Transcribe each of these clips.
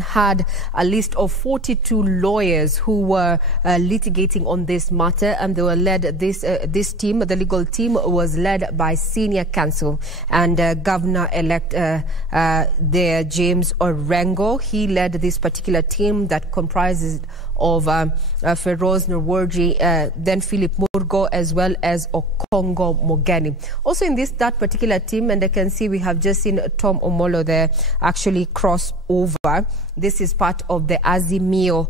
had a list of 42 lawyers who were litigating on this matter, and they were led, this team, the legal team, was led by senior counsel and Governor-elect there, James Orengo. He led this particular team that comprises of Feroz Nurwarji, then Philip Murgo, as well as Okongo Mogeni. Also in that particular team, and I can see we have just seen Tom Omolo there actually cross over. This is part of the Azimio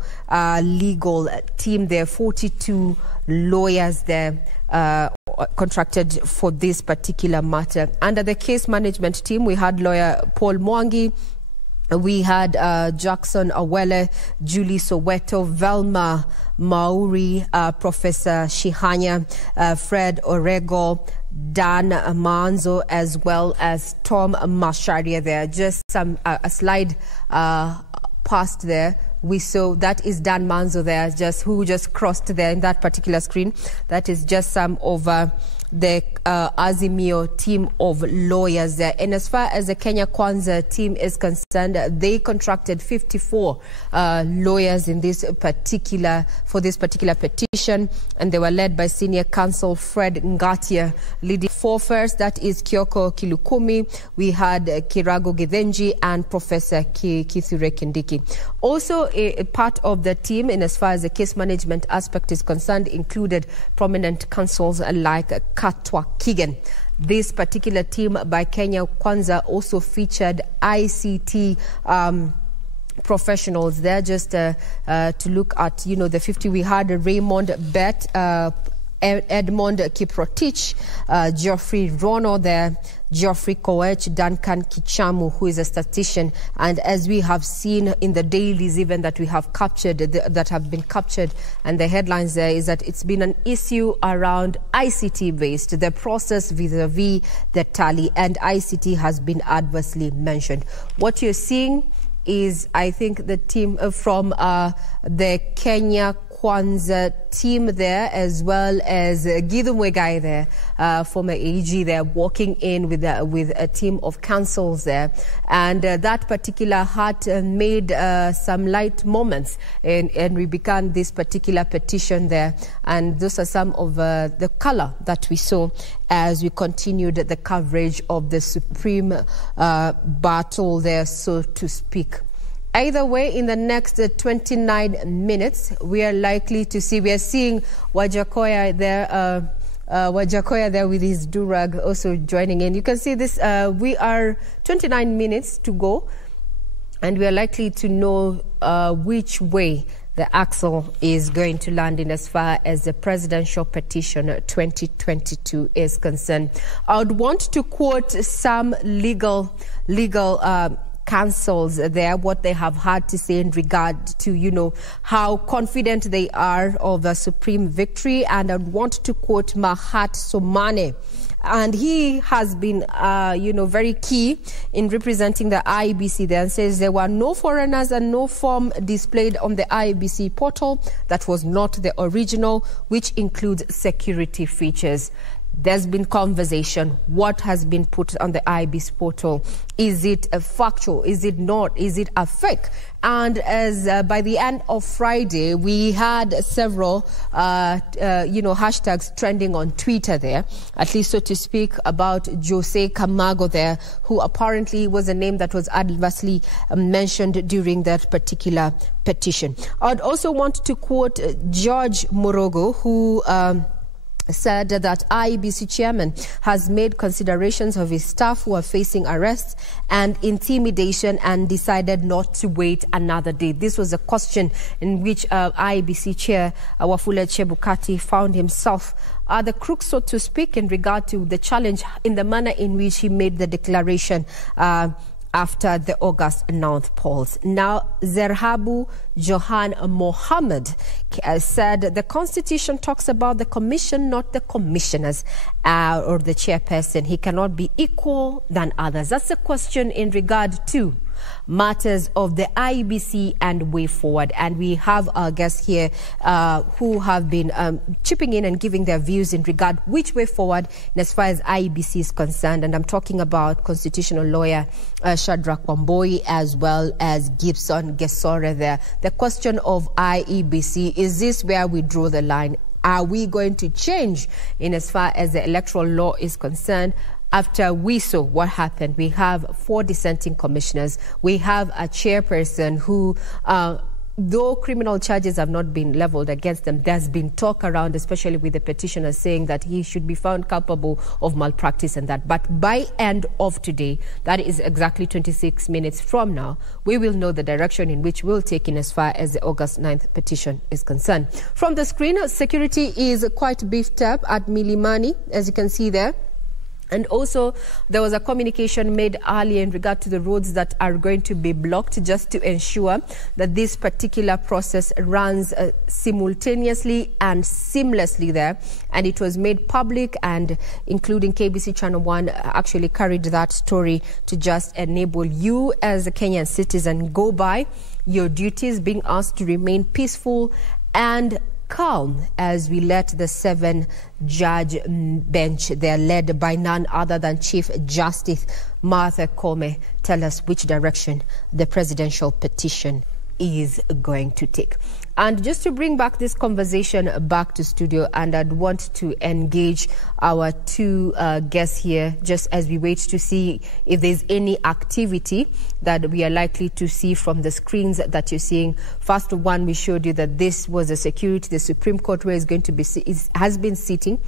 legal team. There are 42 lawyers there contracted for this particular matter. Under the case management team, we had lawyer Paul Mwangi, we had Jackson Awele, Julie Soweto, Velma Mauri, Professor Shihanya, Fred Orego, Dan Manzo, as well as Tom Masharia there. Just some a slide past there. We saw that is Dan Manzo there, who just crossed there in that particular screen. That is just some of the Azimio team of lawyers there. And as far as the Kenya Kwanza team is concerned, they contracted 54 lawyers in this particular petition, and they were led by senior counsel Fred Ngatia, leading four first. That is Kioko Kilukumi, we had Kirago Githenji, and Professor Kithure Kindiki. Also a part of the team, in as far as the case management aspect is concerned, included prominent counsels like Katwa Kigen. This particular team by Kenya Kwanza also featured ICT professionals there. Just to look at, the 50, we had Raymond Bett, Edmond Kiprotich, Geoffrey Rono there, Geoffrey Koech, Duncan Kichamu, who is a statistician. And as we have seen in the dailies even that we have captured, that have been captured, and the headlines there is that it's been an issue around ICT-based, the process vis-a-vis the tally, and ICT has been adversely mentioned. What you're seeing is, I think, the team from the Kenya Kwanza team there, as well as Gideon Wegai there, former AG there, walking in with a team of counsels there. And that particular had made some light moments, and we began this particular petition there. And those are some of the color that we saw as we continued the coverage of the supreme battle there, so to speak. Either way, in the next 29 minutes, we are seeing Wajakoya there, with his durag also joining in. You can see this, we are 29 minutes to go, and we are likely to know which way the axle is going to land in as far as the presidential petition 2022 is concerned. I would want to quote some legal counsels there, what they have had to say in regard to, how confident they are of a supreme victory. And I want to quote Mahat Somane. And he has been, very key in representing the IEBC there, and says there were no foreigners and no form displayed on the IEBC portal that was not the original, which includes security features. There's been conversation. What has been put on the IEBC portal? Is it a factual? Is it not? Is it a fake? And as by the end of Friday, we had several, hashtags trending on Twitter there, at least so to speak, about Jose Camargo there, who apparently was a name that was adversely mentioned during that particular petition. I'd also want to quote George Morogo, who said that IEBC chairman has made considerations of his staff who are facing arrests and intimidation and decided not to wait another day. This was a question in which IEBC chair Wafula Chebukati found himself the crook, so to speak, in regard to the challenge in the manner in which he made the declaration after the August 9th polls. Now, Zerhabu Johan Mohammed said the Constitution talks about the commission, not the commissioners or the chairperson. He cannot be equal than others. That's a question in regard to matters of the IEBC and way forward. And we have our guests here who have been chipping in and giving their views in regard which way forward as far as IEBC is concerned. And I'm talking about constitutional lawyer Shadrack Wamboi as well as Gibson Gesore there. The question of IEBC, is this where we draw the line? Are we going to change in as far as the electoral law is concerned? After we saw what happened, we have 4 dissenting commissioners. We have a chairperson who, though criminal charges have not been leveled against them, there's been talk around, especially with the petitioners, saying that he should be found culpable of malpractice and that. But by end of today, that is exactly 26 minutes from now, we will know the direction in which we'll take in as far as the August 9th petition is concerned. From the screen, security is quite beefed up at Milimani, as you can see there. And also, there was a communication made earlier in regard to the roads that are going to be blocked just to ensure that this particular process runs simultaneously and seamlessly there. And it was made public, and including KBC Channel 1 actually carried that story to just enable you as a Kenyan citizen go by your duties, being asked to remain peaceful and calm as we let the 7-judge bench, they're led by none other than Chief Justice Martha Koome, tell us which direction the presidential petition is going to take. And just to bring back this conversation back to studio, and I'd want to engage our 2 guests here just as we wait to see if there's any activity that we are likely to see from the screens that you're seeing. First one, we showed you that this was a security, the Supreme Court where is going to be has been sitting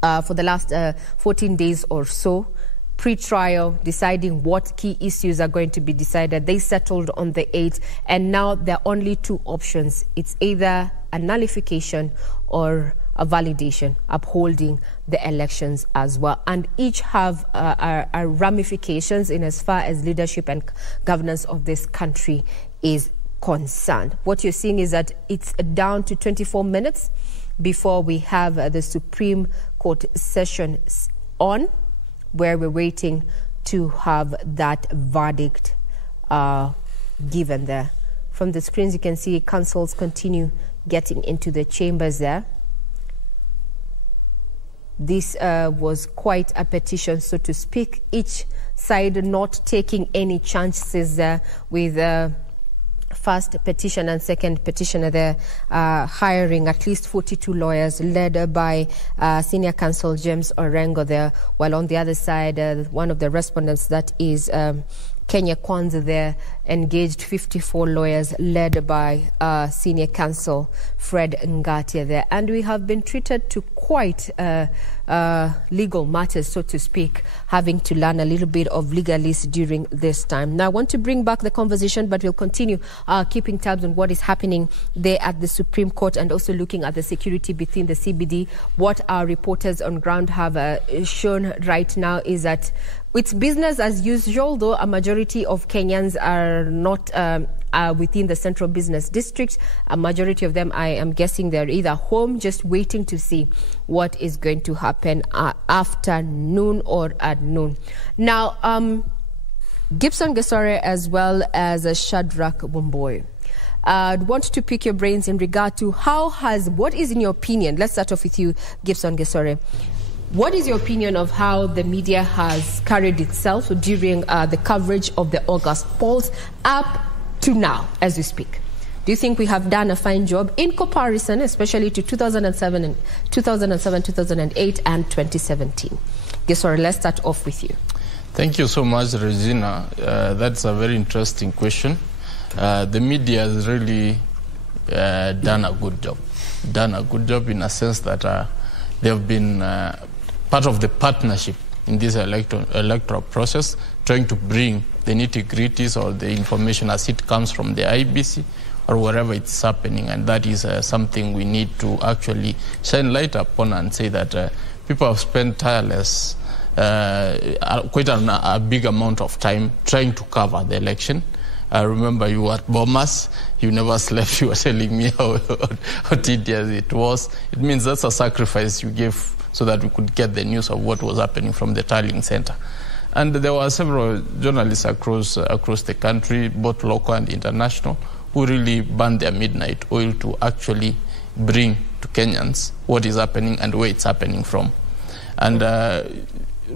for the last 14 days or so. Pre-trial, deciding what key issues are going to be decided. They settled on the 8th, and now there are only 2 options. It's either a nullification or a validation, upholding the elections as well. And each have ramifications in as far as leadership and governance of this country is concerned. What you're seeing is that it's down to 24 minutes before we have the Supreme Court session on, where we're waiting to have that verdict given there. From the screens, you can see councils continue getting into the chambers there. This was quite a petition, so to speak, each side not taking any chances there with first petition and second petitioner there hiring at least 42 lawyers led by senior counsel James Orengo there, while on the other side one of the respondents, that is Kenya Kwanza there, engaged 54 lawyers led by senior counsel Fred Ngatia there. And we have been treated to quite legal matters, so to speak, having to learn a little bit of legalese during this time. Now, I want to bring back the conversation, but we'll continue keeping tabs on what is happening there at the Supreme Court and also looking at the security between the CBD. What our reporters on ground have shown right now is that it's business as usual, though a majority of Kenyans are not within the central business district. A majority of them, I am guessing, they're either home just waiting to see what is going to happen after noon or at noon. Now, Gibson Gesore as well as Shadrack Wamboi, I'd want to pick your brains in regard to what is in your opinion, let's start off with you, Gibson Gesore. What is your opinion of how the media has carried itself during the coverage of the August polls up to now, as we speak? Do you think we have done a fine job in comparison, especially to 2007, 2008, and 2017? Gesore, let's start off with you. Thank you so much, Regina. That's a very interesting question. The media has really done a good job. Done a good job in a sense that they have been part of the partnership in this electoral process, trying to bring the nitty-gritties or the information as it comes from the IEBC or wherever it's happening. And that is something we need to actually shine light upon and say that people have spent tireless, quite a big amount of time trying to cover the election. I remember you were at Bomas, you never slept, you were telling me how tedious it was. It means that's a sacrifice you gave so that we could get the news of what was happening from the tallying center. And there were several journalists across the country, both local and international, who really burned their midnight oil to actually bring to Kenyans what is happening and where it's happening from. And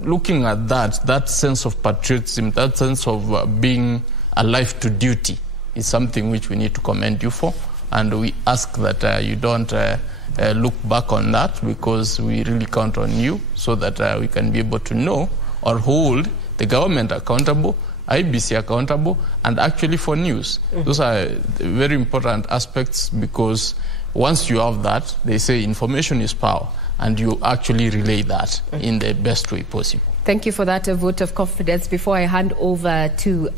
looking at that sense of patriotism, that sense of being alive to duty is something which we need to commend you for. And we ask that you don't look back on that, because we really count on you so that we can be able to know or hold the government accountable, IBC accountable, and actually for news. Those are very important aspects, because once you have that, they say information is power, and you actually relay that in the best way possible. Thank you for that vote of confidence. Before I hand over to,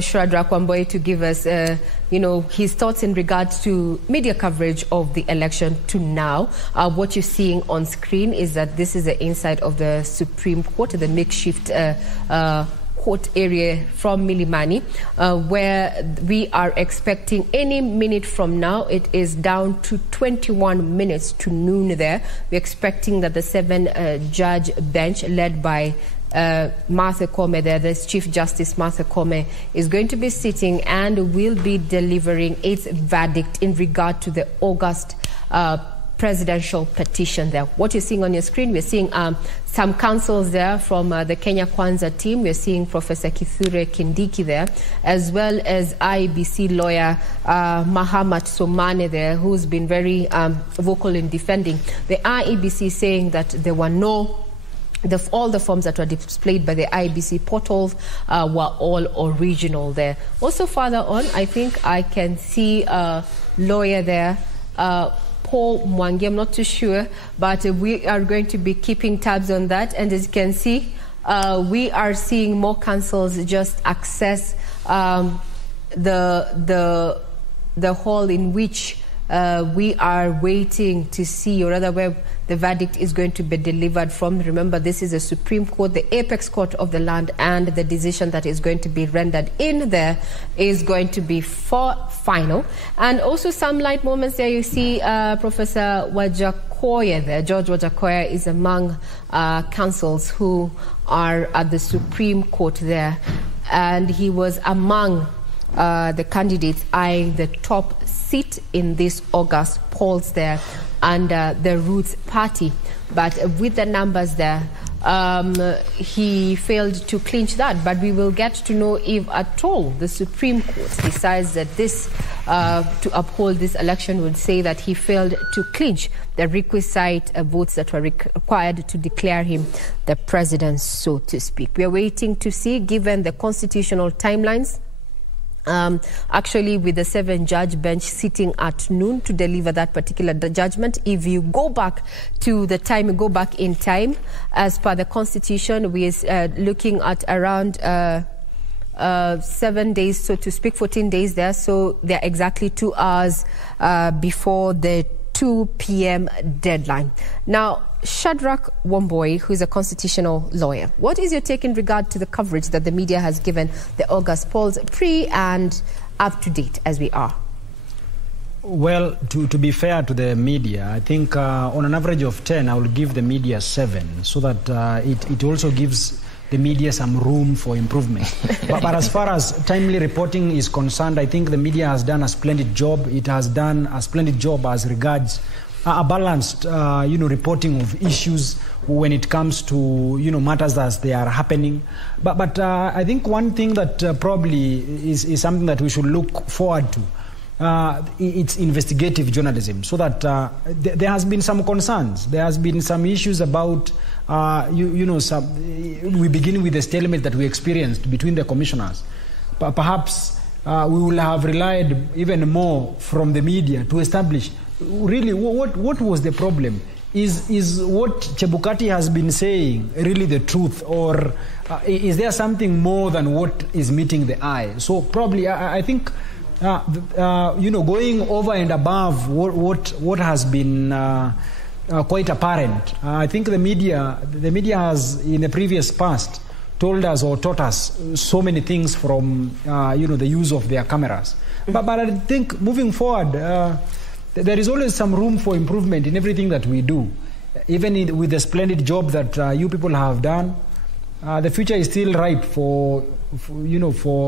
Shadrack Wambui to give us, his thoughts in regards to media coverage of the election to now. What you're seeing on screen is that this is the inside of the Supreme Court, the makeshift court area from Milimani, where we are expecting any minute from now. It is down to 21 minutes to noon there. We're expecting that the 7-judge bench led by Martha Koome there, the Chief Justice Martha Koome, is going to be sitting and will be delivering its verdict in regard to the August presidential petition there. What you're seeing on your screen, we're seeing some counsels there from the Kenya Kwanza team. We're seeing Professor Kithure Kindiki there, as well as IEBC lawyer Mahamat Somane there, who's been very vocal in defending the IEBC, saying that there were all the forms that were displayed by the IEBC portals were all original there. Also further on, I think I can see a lawyer there, Paul Mwangi. I'm not too sure, but we are going to be keeping tabs on that. And as you can see, we are seeing more councils just access the hall in which we are waiting to see, or rather where the verdict is going to be delivered from. Remember, this is a Supreme Court, the apex court of the land, and the decision that is going to be rendered in there is going to be final. And also some light moments there. You see Professor Wajakoya there. George Wajakoya is among counsels who are at the Supreme Court there, and he was among the candidates eyeing the top seat in this August polls there under the Roots Party. But with the numbers there, he failed to clinch that. But we will get to know if at all the Supreme Court decides that this, to uphold this election, would say that he failed to clinch the requisite votes that were required to declare him the president, so to speak. We are waiting to see, given the constitutional timelines. Actually, with the 7-judge bench sitting at noon to deliver that particular judgment. If you go back to the time, go back in time, as per the Constitution, we are looking at around 7 days, so to speak, 14 days there. So they're exactly 2 hours before the 2 p.m. deadline. Now, Shadrack Wambui, who is a constitutional lawyer, what is your take in regard to the coverage that the media has given the August polls, pre and up to date as we are? Well, to be fair to the media, I think on an average of 10, I will give the media 7, so that it also gives the media some room for improvement. but as far as timely reporting is concerned, I think the media has done a splendid job. It has done a splendid job as regards a balanced, reporting of issues when it comes to, matters as they are happening. But I think one thing that probably is something that we should look forward to, it's investigative journalism, so that there has been some concerns. There has been some issues about, we begin with the stalemate that we experienced between the commissioners. Perhaps we will have relied even more from the media to establish really what was the problem. Is what Chebukati has been saying really the truth, or is there something more than what is meeting the eye? So probably I think going over and above what has been quite apparent. I think the media has in the previous past told us or taught us so many things from the use of their cameras. But I think moving forward, there is always some room for improvement in everything that we do. Even with the splendid job that you people have done, the future is still ripe for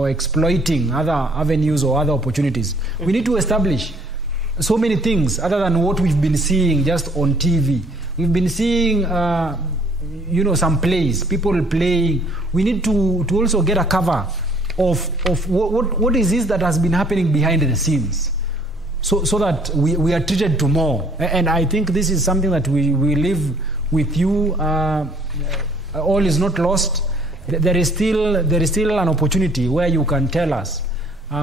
exploiting other avenues or other opportunities. We need to establish so many things other than what we've been seeing just on TV. We've been seeing, some plays, people playing. We need to also get a cover of what is this that has been happening behind the scenes, so that we are treated to more. And I think this is something that we live with you. All is not lost. There is still an opportunity where you can tell us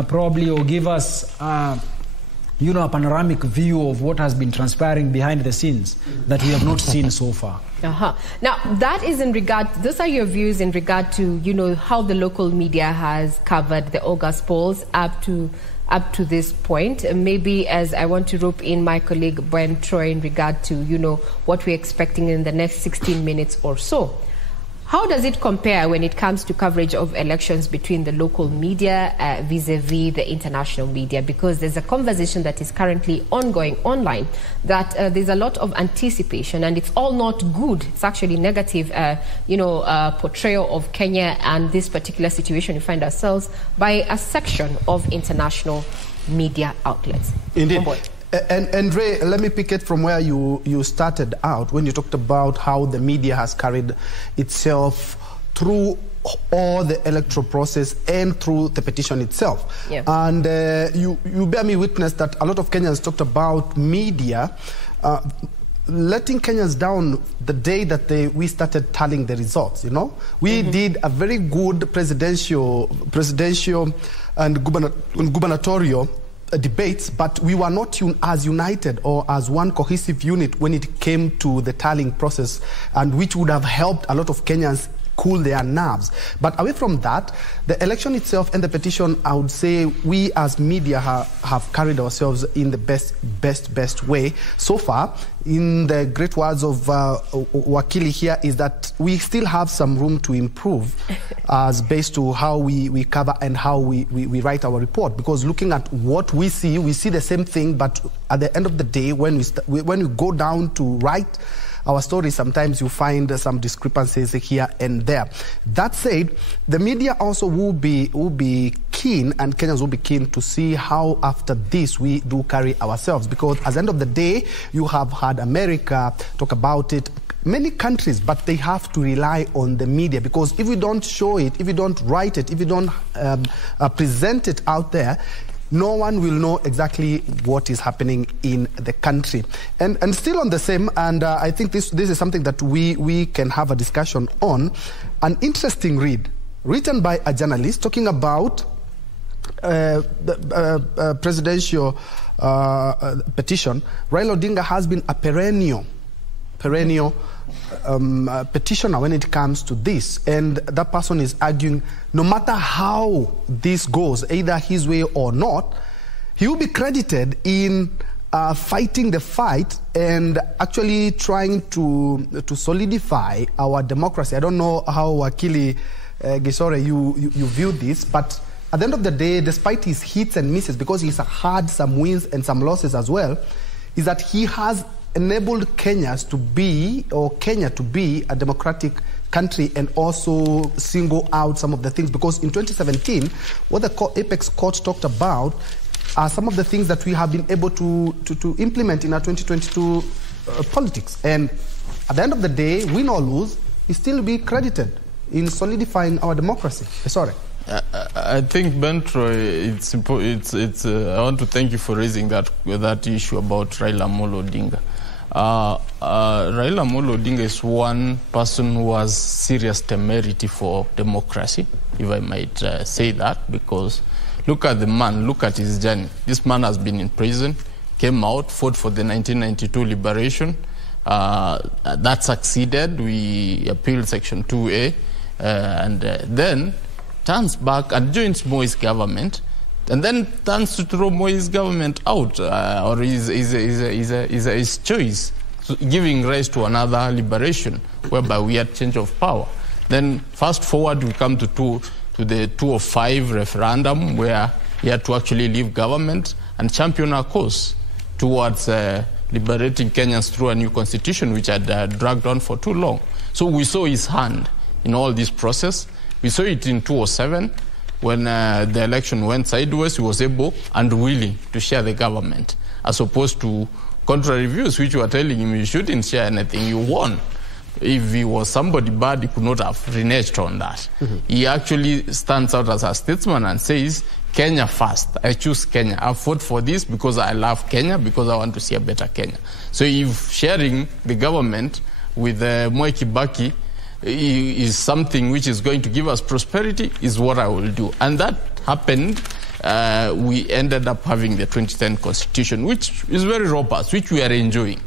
probably, or give us a panoramic view of what has been transpiring behind the scenes that we have not seen so far. Now, that is in regard, those are your views in regard to, how the local media has covered the August polls up to this point. Maybe as I want to rope in my colleague Ben Troy in regard to, what we're expecting in the next 16 minutes or so. How does it compare when it comes to coverage of elections between the local media vis-a-vis the international media? Because there's a conversation that is currently ongoing online that there's a lot of anticipation, and it's all not good. It's actually negative, portrayal of Kenya and this particular situation we find ourselves by a section of international media outlets. Indeed. And Ray, let me pick it from where you started out when you talked about how the media has carried itself through all the electoral process and through the petition itself. Yeah. And you bear me witness that a lot of Kenyans talked about media letting Kenyans down the day that we started tallying the results. We did a very good presidential and gubernatorial debates, but we were not as united or as one cohesive unit when it came to the tallying process, and which would have helped a lot of Kenyans cool their nerves. But away from that, the election itself and the petition, I would say we as media have carried ourselves in the best way so far. In the great words of Wakili here, is that we still have some room to improve as based to how we cover and how we write our report. Because looking at what we see the same thing, but at the end of the day, when we go down to write our story, sometimes you find some discrepancies here and there. That said, the media also will be keen, and Kenyans will be keen to see how after this we do carry ourselves. Because at the end of the day, you have had America talk about it, many countries, but they have to rely on the media, because if you don't show it, if you don't write it, if you don't present it out there, no one will know exactly what is happening in the country. And still on the same, and I think this is something that we can have a discussion on, an interesting read written by a journalist talking about the presidential petition. Raila Odinga has been a perennial petitioner when it comes to this, and that person is arguing no matter how this goes, either his way or not, he will be credited in fighting the fight and actually trying to solidify our democracy. I don't know how Wakili Gisore you view this, but at the end of the day, despite his hits and misses, because he's had some wins and some losses as well, is that he has enabled Kenya to be a democratic country, and also single out some of the things. Because in 2017, what the Apex Court talked about are some of the things that we have been able to implement in our 2022 politics. And at the end of the day, win or lose, he still be credited in solidifying our democracy. Sorry. I think, Ben Troy, I want to thank you for raising that issue about Raila Amolo Odinga. Raila Amolo Odinga is one person who has serious temerity for democracy, if I might say that, because look at the man, look at his journey. This man has been in prison, came out, fought for the 1992 liberation. That succeeded. We appealed Section 2A, and then turns back and joins Moi's government, and then turns to throw Moi's government out, or his choice, so giving rise to another liberation, whereby we had change of power. Then fast forward, we come to the 205 referendum, where he had to actually leave government and champion our cause towards liberating Kenyans through a new constitution, which had dragged on for too long. So we saw his hand in all this process. We saw it in 2007 when the election went sideways. He was able and willing to share the government, as opposed to contrary views which were telling him you shouldn't share anything, you won. If he was somebody bad, he could not have reneged on that. He actually stands out as a statesman and says, Kenya first. I choose Kenya. I fought for this because I love Kenya, because I want to see a better Kenya. So if sharing the government with Mwai Kibaki is something which is going to give us prosperity, is what I will do. And that happened. We ended up having the 2010 constitution, which is very robust, which we are enjoying.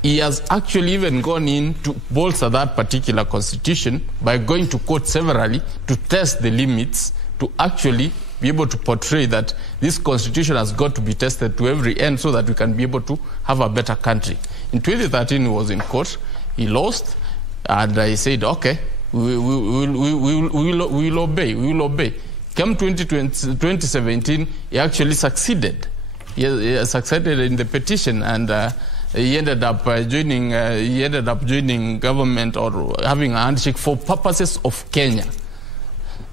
He has actually even gone in to bolster that particular constitution by going to court severally to test the limits, to actually be able to portray that this constitution has got to be tested to every end so that we can be able to have a better country. In 2013, he was in court. He lost, and I said, okay, we will obey. We will obey. Come 2017, he actually succeeded. He succeeded in the petition, and he ended up joining government, or having a handshake for purposes of Kenya.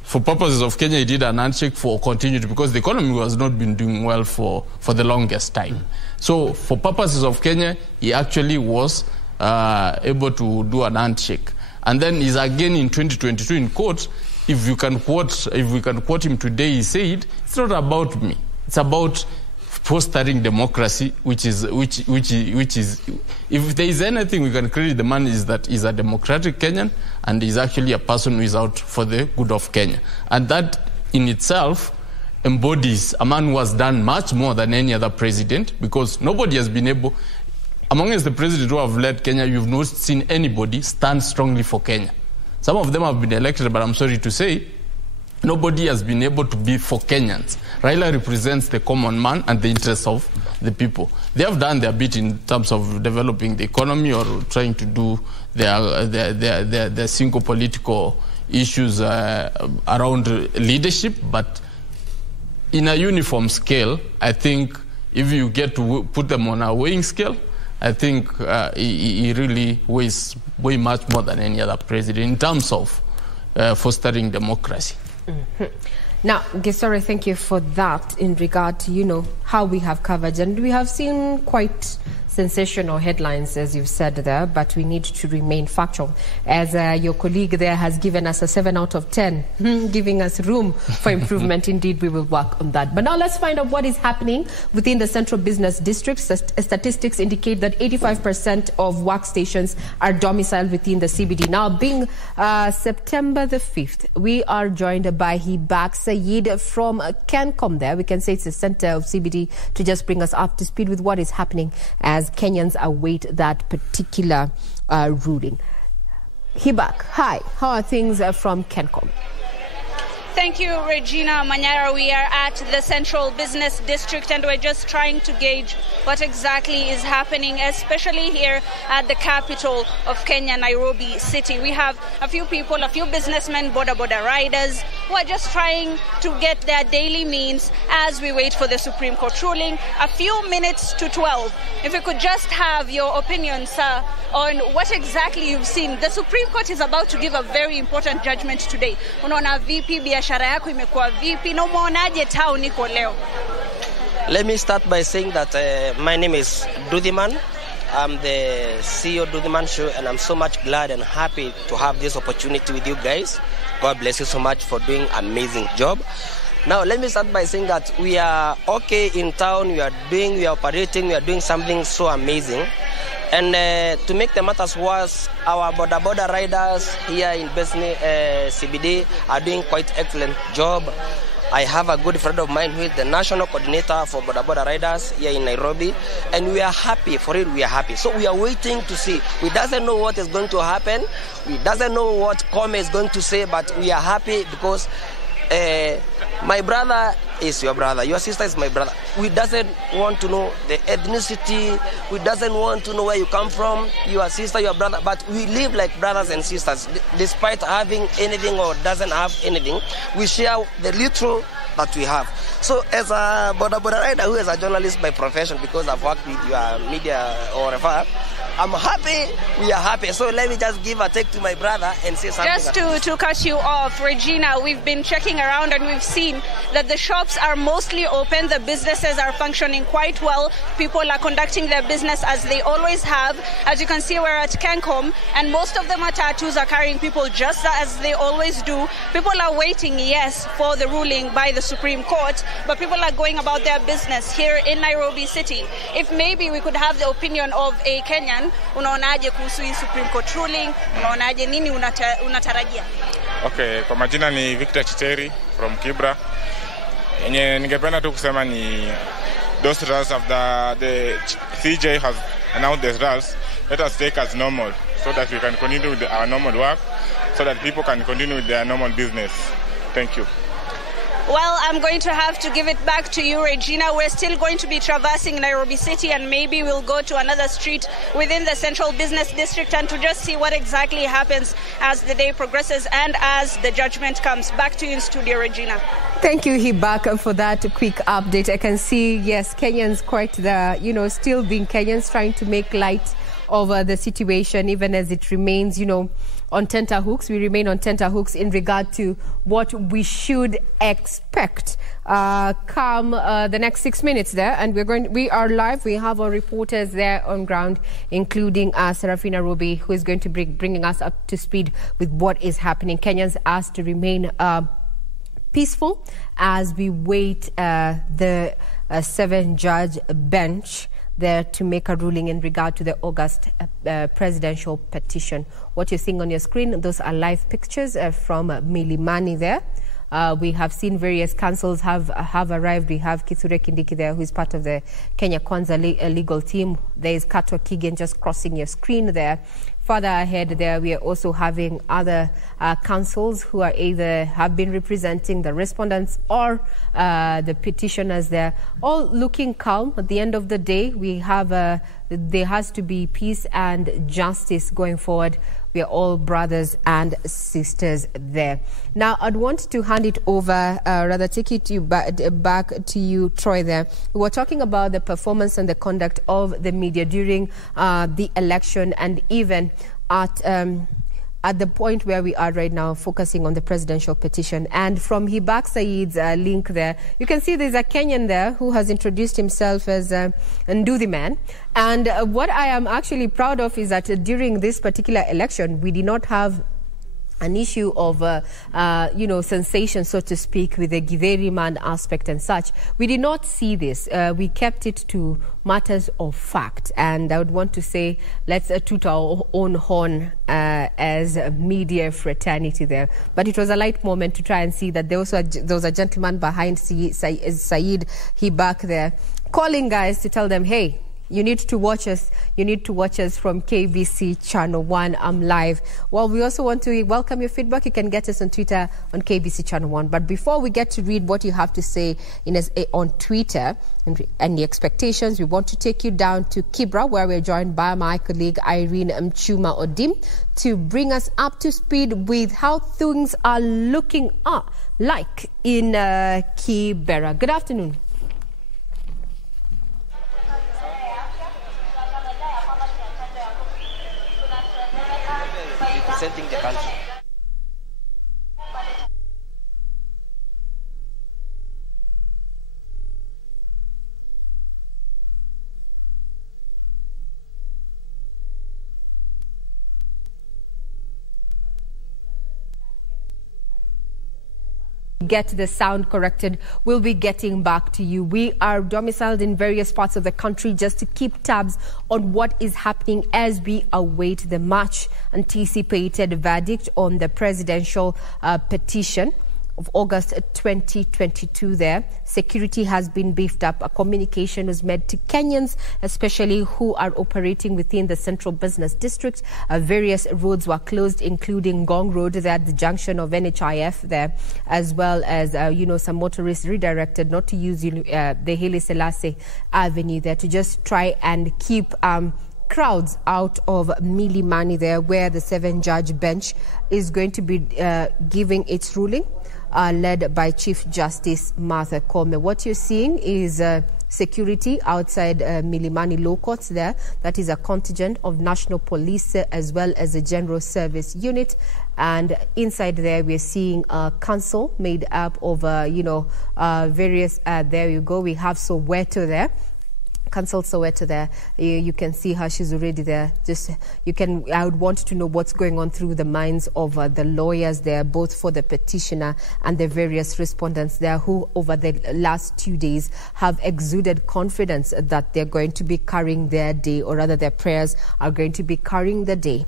For purposes of Kenya, he did an handshake for continuity, because the economy has not been doing well for the longest time. So for purposes of Kenya, he actually was able to do an handshake. And then he's again in 2022 in court. If we can quote him today, he said, it's not about me. It's about fostering democracy, which is if there is anything we can credit the man, is that he's a democratic Kenyan, and he's actually a person who is out for the good of Kenya. And that in itself embodies a man who has done much more than any other president, because nobody has been able, amongst the presidents who have led Kenya, you've not seen anybody stand strongly for Kenya. Some of them have been elected, but I'm sorry to say, nobody has been able to be for Kenyans. Raila represents the common man and the interests of the people. They have done their bit in terms of developing the economy, or trying to do their single political issues around leadership, but in a uniform scale, I think if you get to put them on a weighing scale, I think he really weighs way much more than any other president in terms of fostering democracy. Now, Gesore, thank you for that in regard to, how we have covered. And we have seen quite sensational headlines, as you've said there, but we need to remain factual. As your colleague there has given us a 7 out of 10, giving us room for improvement. Indeed, we will work on that. But now let's find out what is happening within the central business districts. Statistics indicate that 85% of workstations are domiciled within the CBD. Now, being September the 5th, we are joined by Hibak Sayed from CANCOM there. We can say it's the center of CBD, to just bring us up to speed with what is happening as Kenyans await that particular ruling. Hibak, hi. How are things from CANCOM? Thank you, Regina Manyara. We are at the Central Business District, and we're just trying to gauge what exactly is happening, especially here at the capital of Kenya, Nairobi City. We have a few people, a few businessmen, boda riders, who are just trying to get their daily means as we wait for the Supreme Court ruling. A few minutes to 12. If we could just have your opinion, sir, on what exactly you've seen. The Supreme Court is about to give a very important judgment today. Unaona vipi biashara yako imekuwa vipi na umeonaje town iko leo? Let me start by saying that my name is Dudiman. I'm the CEO Dudiman Show, and I'm so much glad and happy to have this opportunity with you guys. God bless you so much for doing an amazing job. Now, let me start by saying that we are okay in town. We are operating, we are doing something so amazing. And to make the matters worse, our border riders here in Besni CBD are doing quite excellent job. I have a good friend of mine who is the national coordinator for border riders here in Nairobi, and we are happy. For it, we are happy. So we are waiting to see. We doesn't know what is going to happen. We doesn't know what Kome is going to say, but we are happy because my brother is your brother, your sister is my brother. We doesn't want to know the ethnicity, we doesn't want to know where you come from, your sister, your brother, but we live like brothers and sisters. Despite having anything or doesn't have anything, we share the little that we have. So as a border rider who is a journalist by profession, because I've worked with your media or whatever, I'm happy, we are happy. So let me just give a take to my brother and say something. Just to cut you off, Regina, we've been checking around and we've seen that the shops are mostly open, the businesses are functioning quite well, people are conducting their business as they always have. As you can see, we're at Kencom, and most of the matatus are carrying people just as they always do. People are waiting, yes, for the ruling by the Supreme Court, but people are going about their business here in Nairobi City. If maybe we could have the opinion of a Kenyan, unaonaje kuhusu hii Supreme Court ruling? Unaonaje, nini unatarajia? Okay, kwa majina ni Victor Chiteri from Kibra. Yenye ningependa tu kusema ni those results of the CJ has announced the results. Let us take as normal so that we can continue with our normal work, so that people can continue with their normal business. Thank you. Well, I'm going to have to give it back to you, Regina. We're still going to be traversing Nairobi City, and maybe we'll go to another street within the Central Business District and to just see what exactly happens as the day progresses and as the judgment comes. Back to you in studio, Regina. Thank you, Hibak, for that quick update. I can see, yes, Kenyans quite the, still being Kenyans, trying to make light of the situation, even as it remains, on tenterhooks. We remain on tenterhooks in regard to what we should expect come the next 6 minutes there. And we are live. We have our reporters there on ground, including Serafina Ruby, who is going to be bringing us up to speed with what is happening. Kenyans asked to remain peaceful as we wait the 7-judge bench there to make a ruling in regard to the August presidential petition. What you're seeing on your screen, those are live pictures from Milimani there. We have seen various councils have arrived. We have Kithure Kindiki there, who is part of the Kenya Kwanza legal team. There is Kato Kigen just crossing your screen there. Further ahead there, we are also having other councils who are either have been representing the respondents or the petitioners there, all looking calm. At the end of the day, we have there has to be peace and justice going forward. We are all brothers and sisters there. Now, I'd want to hand it over, rather take it back to you, Troy, there. We were talking about the performance and the conduct of the media during the election, and even at the point where we are right now, focusing on the presidential petition. And from Hibak Said's link there, you can see there's a Kenyan there who has introduced himself as Nduthi Man. And what I am actually proud of is that during this particular election, we did not have an issue of, sensation, so to speak, with the Githeri man aspect and such. We did not see this. We kept it to matters of fact. And I would want to say, let's toot our own horn as a media fraternity there. But it was a light moment to try and see that there was a gentleman behind Said Hibak there, calling guys to tell them, hey, you need to watch us. You need to watch us from KBC Channel 1. I'm live. Well, we also want to welcome your feedback. You can get us on Twitter on KBC Channel 1. But before we get to read what you have to say on Twitter and the expectations, we want to take you down to Kibra, where we're joined by my colleague Irene Mchuma Odim to bring us up to speed with how things are looking like in Kibera. Good afternoon. Representing the country. Get the sound corrected. We'll be getting back to you. We are domiciled in various parts of the country just to keep tabs on what is happening as we await the much anticipated verdict on the presidential petition of August 2022 there. Security has been beefed up. A communication was made to Kenyans, especially who are operating within the Central Business District. Various roads were closed, including Gong Road there at the junction of NHIF there, as well as, some motorists redirected not to use the Haile Selassie Avenue there to just try and keep crowds out of Milimani there, where the 7-judge bench is going to be giving its ruling. led by Chief Justice Martha Koome. What you're seeing is security outside Milimani Law Courts there. That is a contingent of National Police as well as a General Service Unit. And inside there, we're seeing a council made up of, various, there you go, we have Soweto there. Council Soweto there. You can see her, she's already there. I would want to know what's going on through the minds of the lawyers there, both for the petitioner and the various respondents there, who over the last 2 days have exuded confidence that they're going to be carrying their day, or rather their prayers are going to be carrying the day.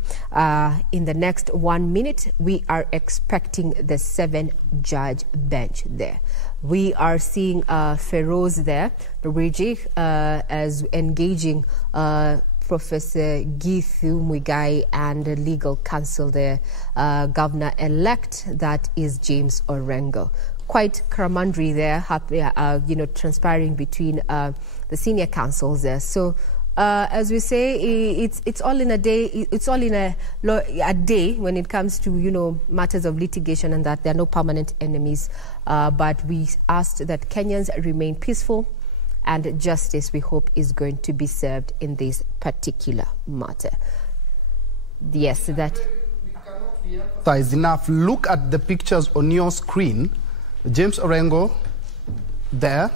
In the next 1 minute, we are expecting the 7-judge bench there. We are seeing Feroz there, Luigi, as engaging Professor Githu Muigai and the legal counsel there, Governor-elect, that is James Orengo. Quite camaraderie there, transpiring between the senior counsels there. So, as we say, it's all in a day. It's all in a day when it comes to matters of litigation, and that there are no permanent enemies. But we asked that Kenyans remain peaceful, and justice, we hope, is going to be served in this particular matter. Yes, that. We cannot be emphasized enough. Look at the pictures on your screen. James Orengo there,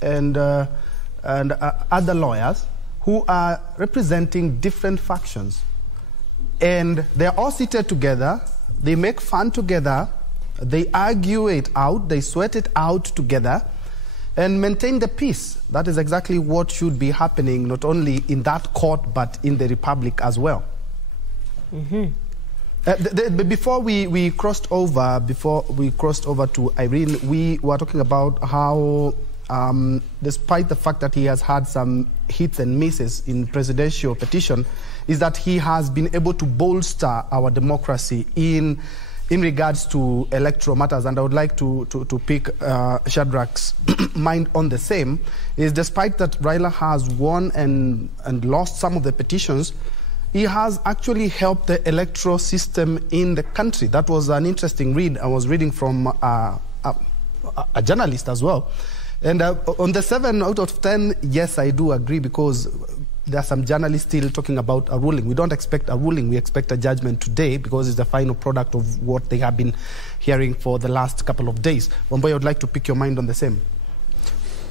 and other lawyers who are representing different factions. And they're all seated together, they make fun together, they argue it out, they sweat it out together, and maintain the peace. That is exactly what should be happening, not only in that court, but in the Republic as well. Before we crossed over to Irene, we were talking about how despite the fact that he has had some hits and misses in presidential petition, is that he has been able to bolster our democracy in regards to electoral matters. And I would like to pick Shadrach's mind on the same, is despite that Raila has won and lost some of the petitions, he has actually helped the electoral system in the country. That was an interesting read. I was reading from a journalist as well. And on the 7 out of 10, yes, I do agree, because there are some journalists still talking about a ruling. We don't expect a ruling, we expect a judgment today, because it's the final product of what they have been hearing for the last couple of days. Wamboy, I would like to pick your mind on the same.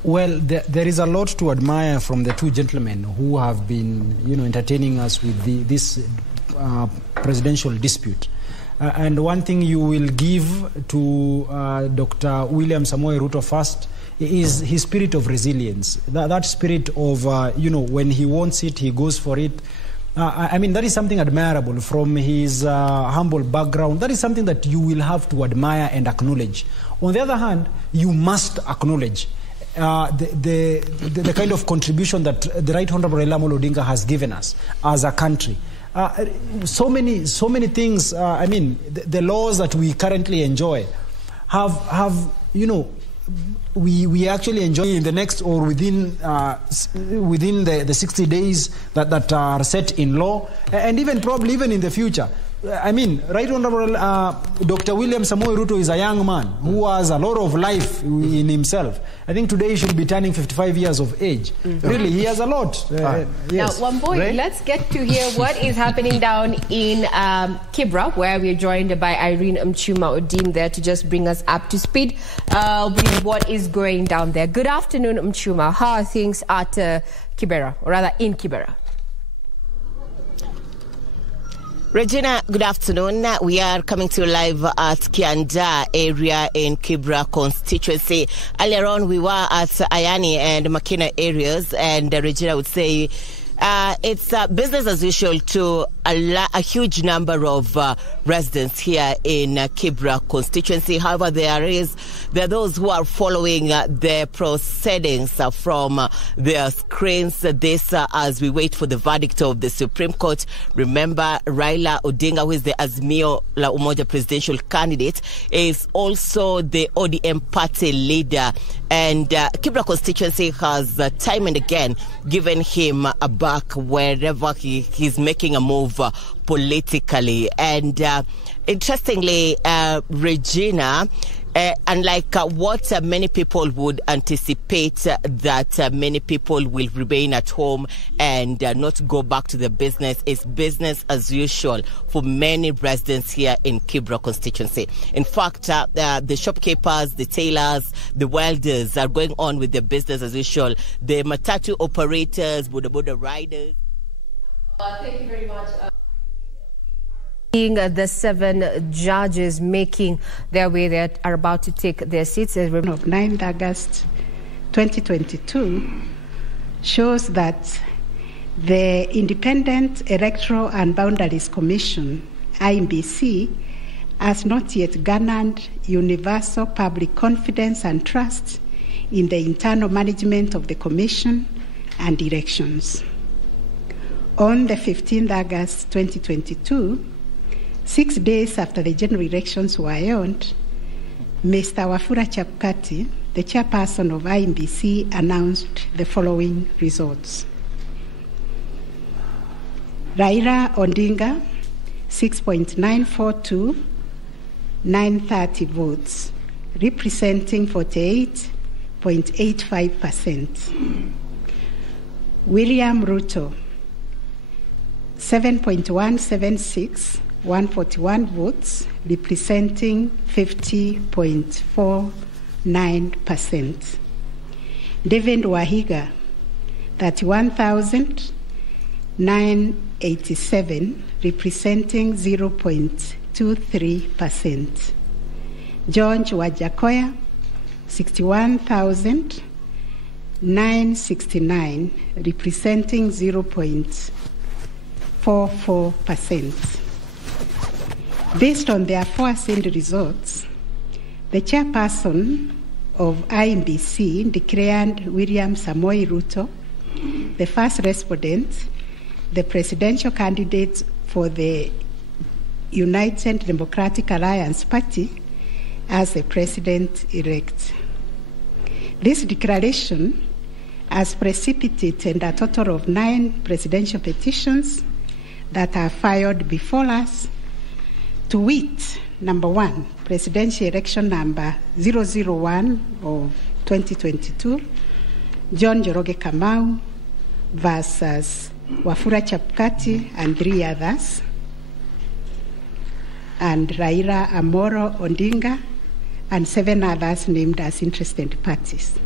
Well, there is a lot to admire from the two gentlemen who have been, entertaining us with this presidential dispute. And one thing you will give to Dr. William Samoei Ruto first is his spirit of resilience. That spirit of, when he wants it, he goes for it. I mean, that is something admirable from his humble background. That is something that you will have to admire and acknowledge. On the other hand, you must acknowledge the kind of contribution that the Right Honorable Raila Amolo Odinga has given us as a country. So many things. I mean, the laws that we currently enjoy have we actually enjoy in the next, or within the 60 days that are set in law, and even probably even in the future. I mean, Right Honorable Dr. William Samoei Ruto is a young man who has a lot of life in himself. I think today he should be turning 55 years of age. Really, he has a lot. Yes. Now, Wamboy, right? Let's get to hear what is happening down in Kibra, where we're joined by Irene Mchuma Odin there to just bring us up to speed with what is going down there. Good afternoon, Mchuma. How are things at Kibera, or rather in Kibera? Regina, good afternoon. We are coming to you live at Kianda area in Kibra constituency. Earlier on, we were at Ayani and Makina areas, and Regina would say it's business as usual to a huge number of residents here in Kibra constituency. However, there are those who are following the proceedings from their screens. This as we wait for the verdict of the Supreme Court. Remember, Raila Odinga, who is the Azimio La Umoja presidential candidate, is also the ODM party leader. And Kibra constituency has time and again given him a back wherever he's making a move politically. And interestingly, Regina, Unlike what many people would anticipate, that many people will remain at home and not go back to the business, is business as usual for many residents here in Kibra constituency. In fact, the shopkeepers, the tailors, the welders are going on with their business as usual. The matatu operators, boda riders. Thank you very much. The 7 judges making their way that are about to take their seats. Of 9th August 2022 shows that the Independent Electoral and Boundaries Commission, IEBC, has not yet garnered universal public confidence and trust in the internal management of the Commission and elections. On the 15th August 2022, 6 days after the general elections were held, Mr. Wafula Chebukati, the chairperson of IEBC, announced the following results. Raila Odinga, 6.942, 930 votes, representing 48.85%. William Ruto, 7.176, 141 votes, representing 50.49%. David Wahiga, 31,987, representing 0.23%. George Wajakoya, 61,969, representing 0.44%. Based on the aforesaid results, the chairperson of IEBC declared William Samoei Ruto the first respondent, the presidential candidate for the United Democratic Alliance Party, as the president-elect. This declaration has precipitated a total of 9 presidential petitions that are filed before us, to wit, number 1, presidential election number 001 of 2022, John Njoroge Kamau versus Wafula Chebukati and 3 others, and Raila Amolo Odinga and 7 others named as interested parties.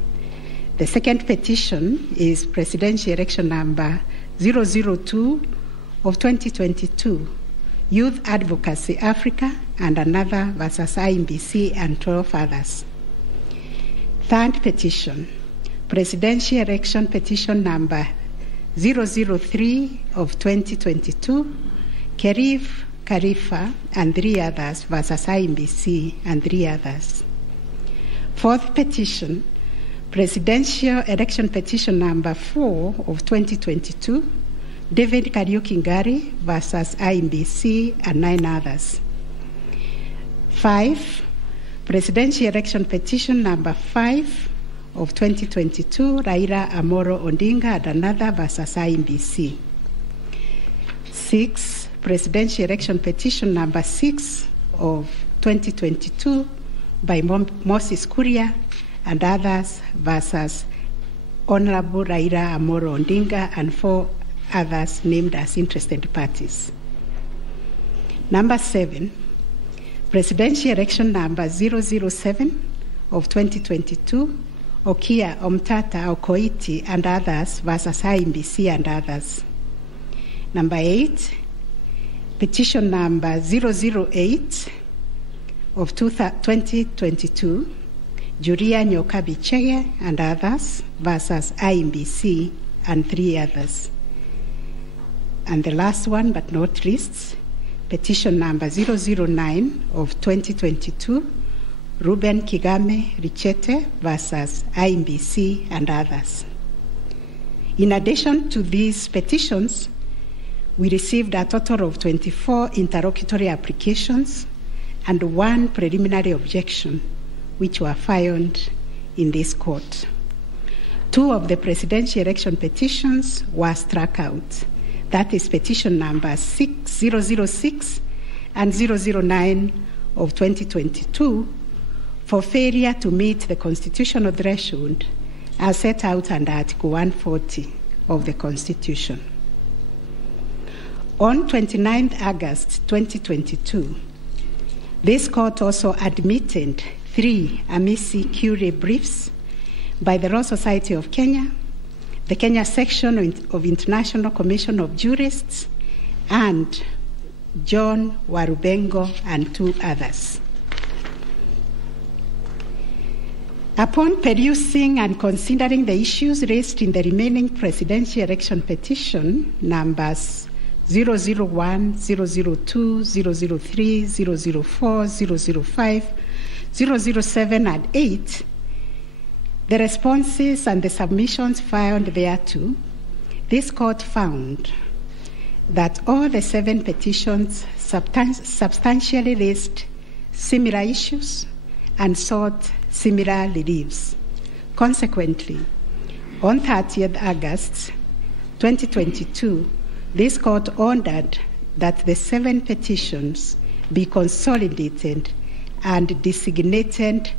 The second petition is presidential election number 002 of 2022, Youth Advocacy Africa and another versus IEBC and 12 others. Third petition, presidential election petition number 003 of 2022, Kerif Khalifa and 3 others versus IEBC and 3 others. Fourth petition, presidential election petition number 4 of 2022, David Kariuki Ngari versus IEBC and 9 others. 5, presidential election petition number 5 of 2022, Raila Amolo Odinga and another versus IEBC. 6, presidential election petition number 6 of 2022 by Moses Kuria and others versus Honorable Raila Amolo Odinga and 4 others named as interested parties. Number 7, presidential election number 007 of 2022, Okia Omtata Okoiti and others versus IEBC and others. Number 8, petition number 008 of 2022, Julia Nyokabi Chege and others versus IEBC and 3 others. And the last one, but not least, petition number 009 of 2022, Ruben Kigame Richete versus IEBC and others. In addition to these petitions, we received a total of 24 interlocutory applications and 1 preliminary objection, which were filed in this court. 2 of the presidential election petitions were struck out. That is petition number 006 and 009 of 2022 for failure to meet the constitutional threshold as set out under Article 140 of the Constitution. On 29 August 2022, this court also admitted 3 amici curiae briefs by the Royal Society of Kenya, the Kenya section of International Commission of Jurists, and John Warubengo and 2 others. Upon perusing and considering the issues raised in the remaining presidential election petition, numbers 001, 002, 003, 004, 005, 007, and 8, the responses and the submissions filed thereto, this court found that all the 7 petitions substantially raised similar issues and sought similar reliefs. Consequently, on 30th August 2022, this court ordered that the 7 petitions be consolidated and designated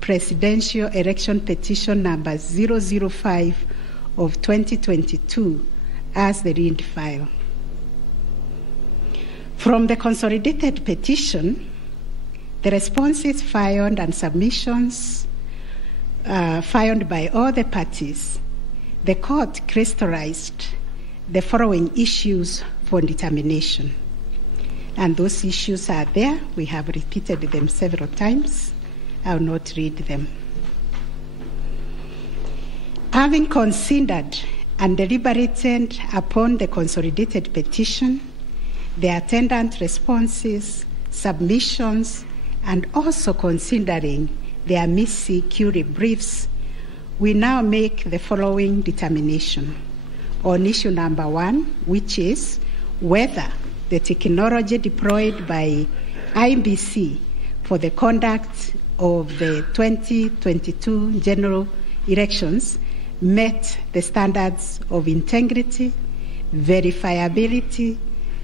Presidential Election Petition number 005 of 2022 as the read file. From the consolidated petition, the responses filed and submissions filed by all the parties, the court crystallized the following issues for determination. And those issues are there. We have repeated them several times. I will not read them. Having considered and deliberated upon the consolidated petition, the attendant responses, submissions, and also considering the amici curiae briefs, we now make the following determination on issue number 1, which is whether the technology deployed by IEBC for the conduct of the 2022 general elections met the standards of integrity, verifiability,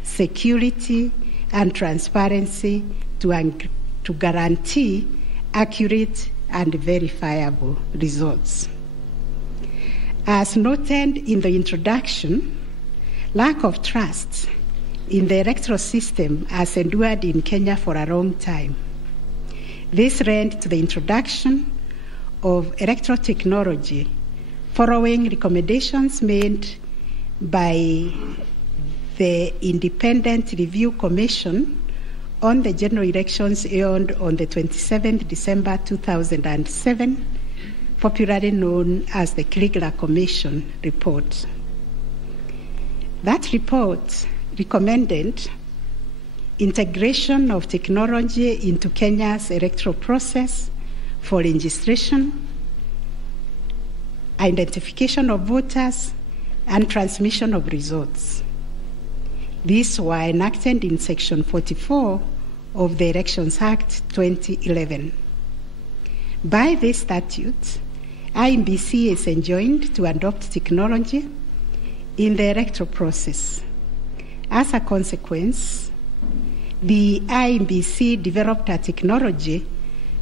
security, and transparency to guarantee accurate and verifiable results. As noted in the introduction, lack of trust in the electoral system has endured in Kenya for a long time. This led to the introduction of electoral technology following recommendations made by the Independent Review Commission on the general elections held on the 27th December 2007, popularly known as the Kriegler Commission report. That report recommended integration of technology into Kenya's electoral process for registration, identification of voters, and transmission of results. These were enacted in Section 44 of the Elections Act 2011. By this statute, IEBC is enjoined to adopt technology in the electoral process. As a consequence, the IEBC developed a technology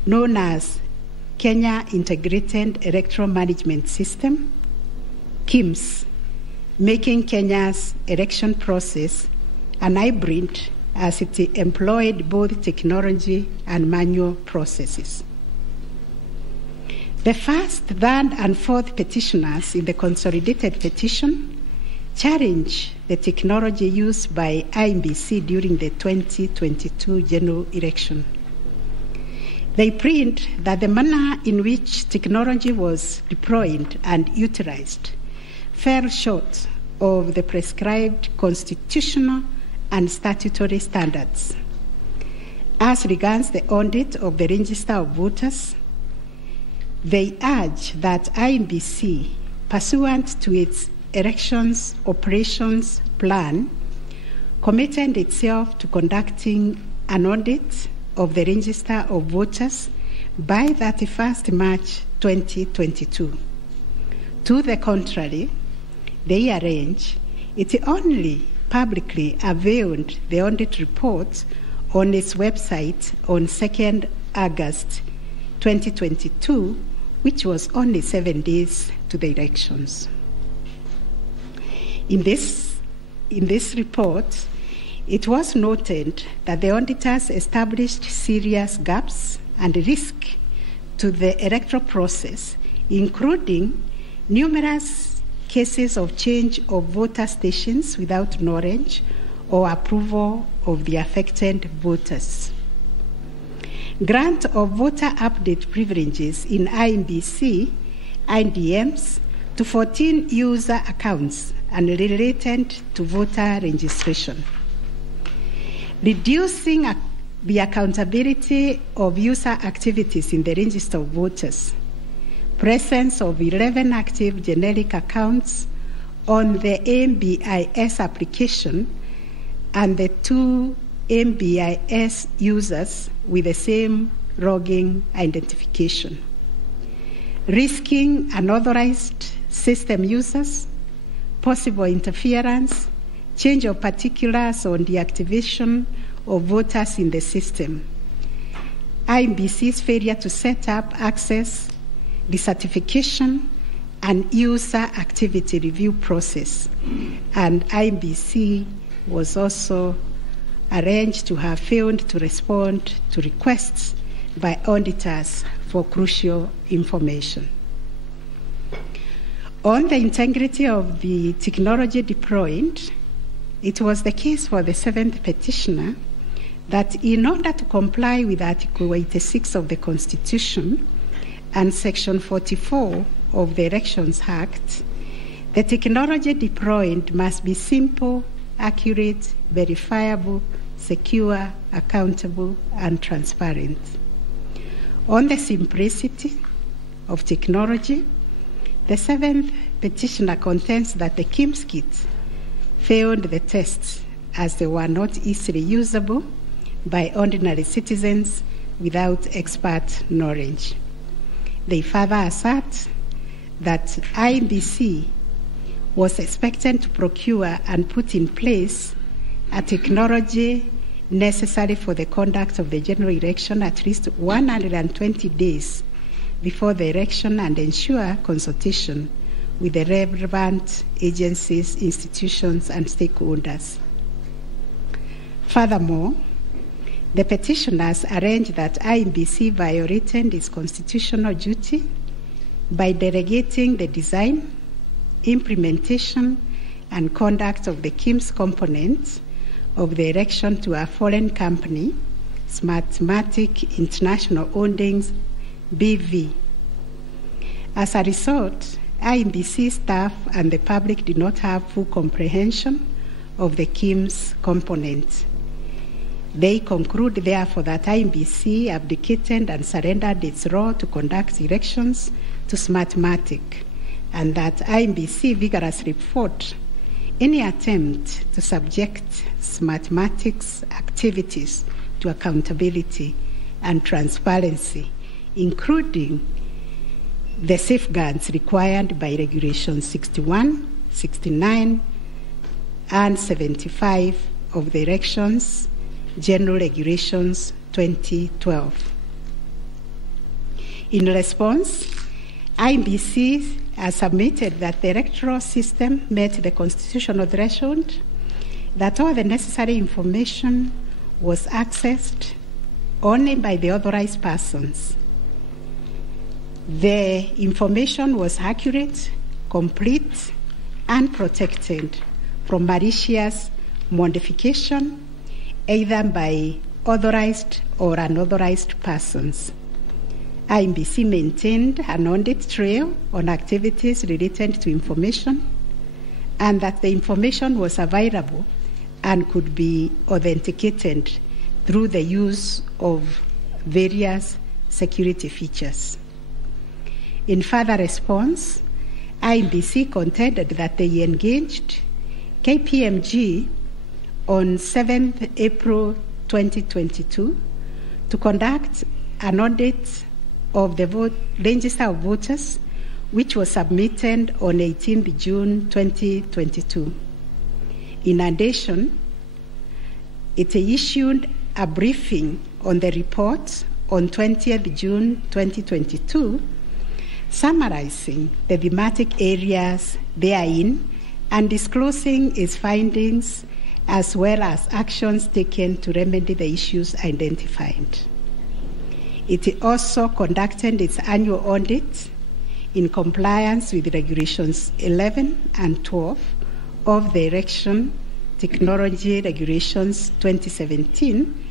known as Kenya Integrated Electoral Management System, KIMS, making Kenya's election process an hybrid as it employed both technology and manual processes. The first, third, and fourth petitioners in the consolidated petition challenge the technology used by IEBC during the 2022 general election. They plead that the manner in which technology was deployed and utilized fell short of the prescribed constitutional and statutory standards. As regards the audit of the register of voters, they urge that IEBC, pursuant to its elections operations plan, committed itself to conducting an audit of the register of voters by 31st March 2022. To the contrary, they arrange it only publicly availed the audit report on its website on 2nd August 2022, which was only 7 days to the elections. In this report, it was noted that the auditors established serious gaps and risk to the electoral process, including numerous cases of change of voter stations without knowledge or approval of the affected voters. Grant of voter update privileges in IMBC, IDMs, to 14 user accounts and related to voter registration. Reducing the accountability of user activities in the register of voters. Presence of 11 active generic accounts on the MBIS application and the 2 MBIS users with the same logging identification. Risking unauthorized system users, possible interference, change of particulars on the activation of voters in the system. IMBC's failure to set up access, decertification, and user activity review process. And IMBC was also arranged to have failed to respond to requests by auditors for crucial information. On the integrity of the technology deployed, it was the case for the 7th petitioner that in order to comply with Article 86 of the Constitution and Section 44 of the Elections Act, the technology deployed must be simple, accurate, verifiable, secure, accountable, and transparent. On the simplicity of technology, the 7th petitioner contends that the KIMS kits failed the tests as they were not easily usable by ordinary citizens without expert knowledge. They further assert that IMBC was expected to procure and put in place a technology necessary for the conduct of the general election at least 120 days before the election and ensure consultation with the relevant agencies, institutions, and stakeholders. Furthermore, the petitioners arranged that IMBC violated its constitutional duty by delegating the design, implementation, and conduct of the KIMS components of the election to a foreign company, Smartmatic International Holdings, BV. As a result, IMBC staff and the public did not have full comprehension of the KIMS components. They conclude, therefore, that IMBC abdicated and surrendered its role to conduct elections to Smartmatic, and that IMBC vigorously fought any attempt to subject Smartmatic's activities to accountability and transparency, including the safeguards required by Regulations 61, 69, and 75 of the Elections General Regulations 2012. In response, IMBC has submitted that the electoral system met the constitutional threshold, that all the necessary information was accessed only by the authorized persons. The information was accurate, complete, and protected from malicious modification, either by authorized or unauthorized persons. IMBC maintained an audit trail on activities related to information, and that the information was available and could be authenticated through the use of various security features. In further response, IMBC contended that they engaged KPMG on 7th April 2022 to conduct an audit of the register of voters, which was submitted on 18th June 2022. In addition, it issued a briefing on the report on 20th June 2022, summarizing the thematic areas therein and disclosing its findings as well as actions taken to remedy the issues identified. It also conducted its annual audit in compliance with Regulations 11 and 12 of the Election Technology Regulations 2017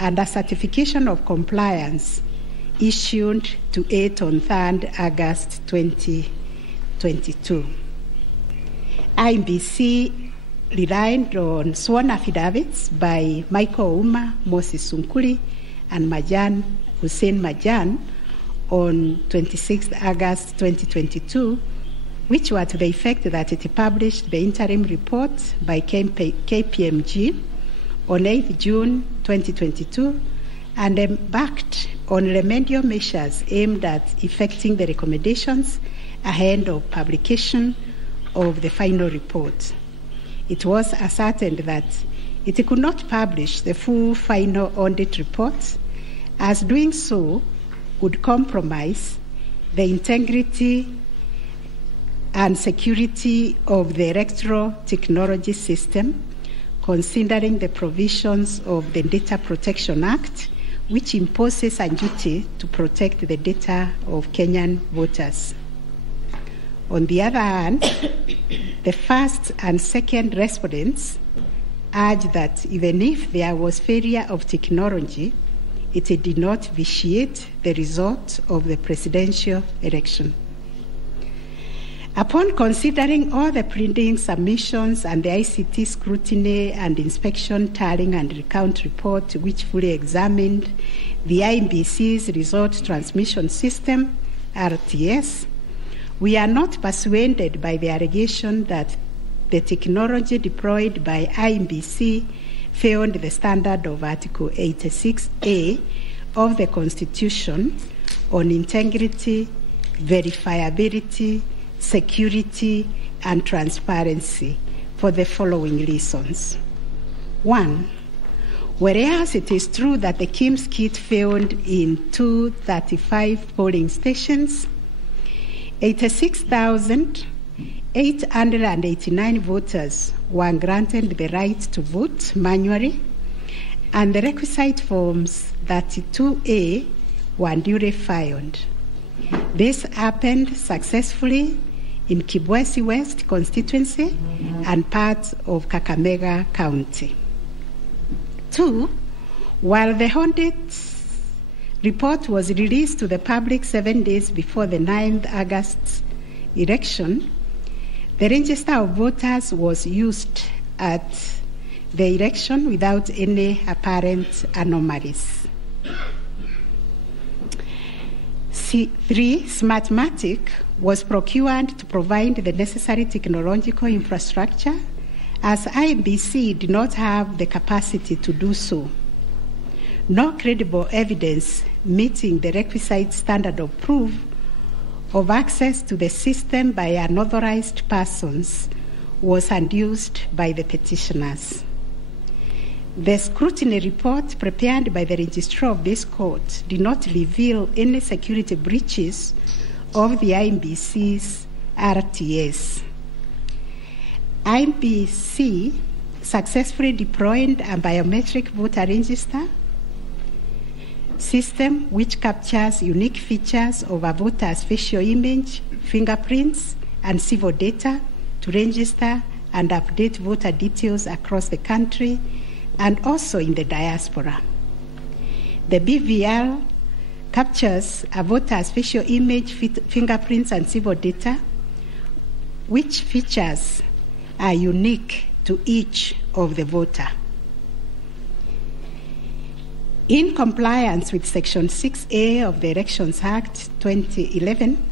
and a certification of compliance issued to it on 3rd August 2022. IEBC relied on sworn affidavits by Michael Ouma, Moses Sunkuri, and Hussein Majan on 26th August 2022, which were to the effect that it published the interim report by KPMG on 8th June 2022 and embarked on remedial measures aimed at effecting the recommendations ahead of publication of the final report. It was ascertained that it could not publish the full final audit report, as doing so would compromise the integrity and security of the electoral technology system, considering the provisions of the Data Protection Act, which imposes a duty to protect the data of Kenyan voters. On the other hand, the first and second respondents urged that even if there was failure of technology, it did not vitiate the result of the presidential election. Upon considering all the pleading submissions and the ICT scrutiny and inspection tallying and recount report, which fully examined the IEBC's result transmission system, RTS, we are not persuaded by the allegation that the technology deployed by IEBC failed the standard of Article 86A of the Constitution on integrity, verifiability, security, and transparency for the following reasons. 1, whereas it is true that the KIMS kit failed in 235 polling stations, 86,889 voters were granted the right to vote manually, and the requisite forms 32A were duly filed. This happened successfully in Kibwezi West constituency and parts of Kakamega County. 2, while the audit report was released to the public 7 days before the 9th August election, the register of voters was used at the election without any apparent anomalies. 3, Smartmatic was procured to provide the necessary technological infrastructure, as IEBC did not have the capacity to do so. No credible evidence meeting the requisite standard of proof of access to the system by unauthorized persons was adduced by the petitioners. The scrutiny report prepared by the registrar of this court did not reveal any security breaches of the IEBC's RTS. IEBC successfully deployed a biometric voter register system which captures unique features of a voter's facial image, fingerprints, and civil data to register and update voter details across the country and also in the diaspora. The BVR captures a voter's facial image, fingerprints, and civil data, which features are unique to each of the voter. In compliance with Section 6A of the Elections Act 2011,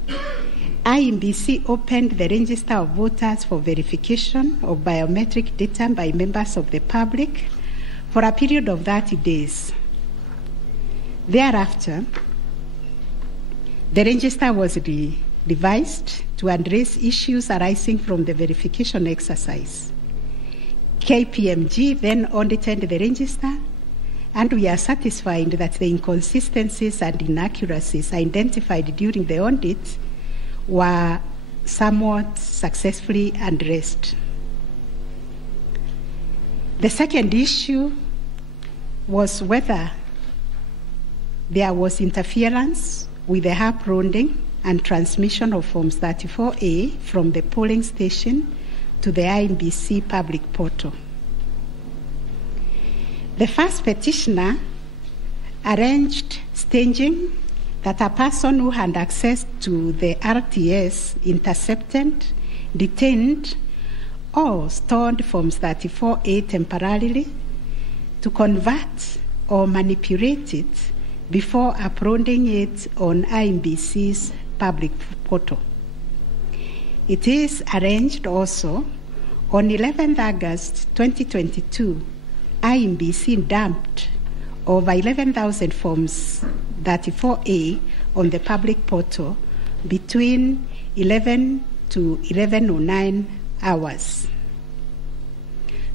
IEBC opened the register of voters for verification of biometric data by members of the public for a period of 30 days. Thereafter, the register was revised to address issues arising from the verification exercise. KPMG then audited the register and we are satisfied that the inconsistencies and inaccuracies identified during the audit were somewhat successfully addressed. The second issue was whether there was interference with the uprunning and transmission of Forms 34A from the polling station to the INBC public portal. The first petitioner arranged staging that a person who had access to the RTS intercepted, detained, or stored Forms 34A temporarily to convert or manipulate it before uploading it on INBC's public portal. It is arranged also on 11th August 2022, INBC dumped over 11,000 Forms 34A on the public portal between 11 to 11:09 hours.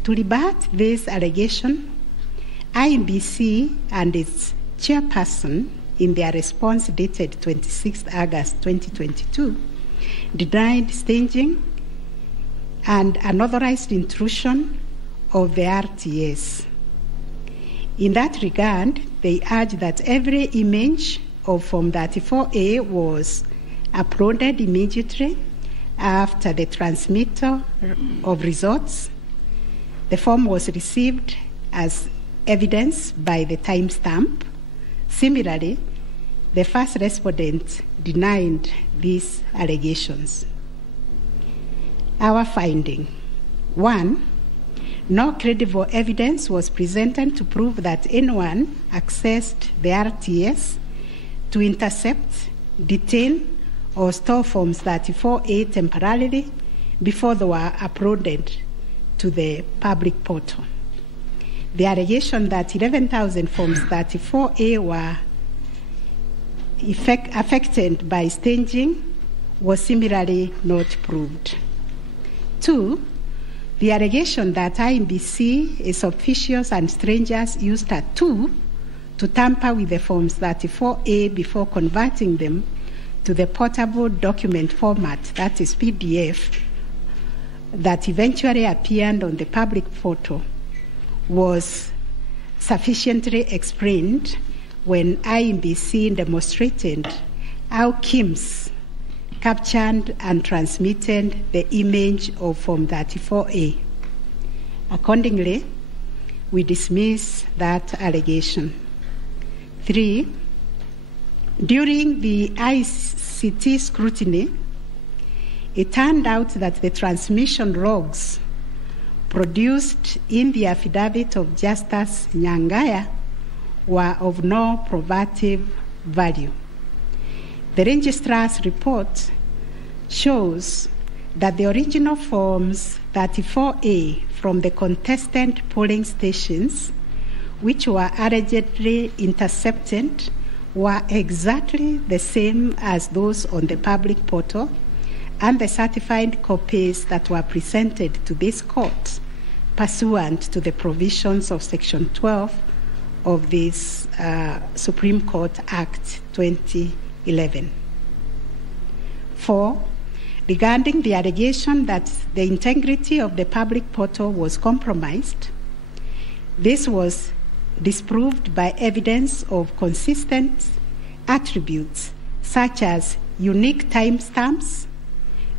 To rebut this allegation, INBC and its chairperson, in their response dated 26th August 2022, denied staging and unauthorized intrusion of the RTS. In that regard, they urged that every image of Form 34A was uploaded immediately after the transmittal of results. The form was received as evidence by the timestamp. Similarly, the first respondent denied these allegations. Our finding: 1, no credible evidence was presented to prove that anyone accessed the RTS to intercept, detain, or store Forms 34A temporarily before they were uploaded to the public portal. The allegation that 11,000 Forms 34A were affected by staging was similarly not proved. 2, the allegation that INBC, its officials and strangers used a tool to tamper with the Forms 34A before converting them to the portable document format, that is PDF, that eventually appeared on the public portal, was sufficiently explained when INBC demonstrated how KIMS captured and transmitted the image of Form 34A. Accordingly, we dismiss that allegation. 3, during the ICT scrutiny, it turned out that the transmission logs produced in the affidavit of Justice Nyangaya were of no probative value. The registrar's report shows that the original Forms 34A from the contested polling stations, which were allegedly intercepted, were exactly the same as those on the public portal, and the certified copies that were presented to this court pursuant to the provisions of Section 12 of this Supreme Court Act 2011. 4, regarding the allegation that the integrity of the public portal was compromised, this was disproved by evidence of consistent attributes such as unique timestamps,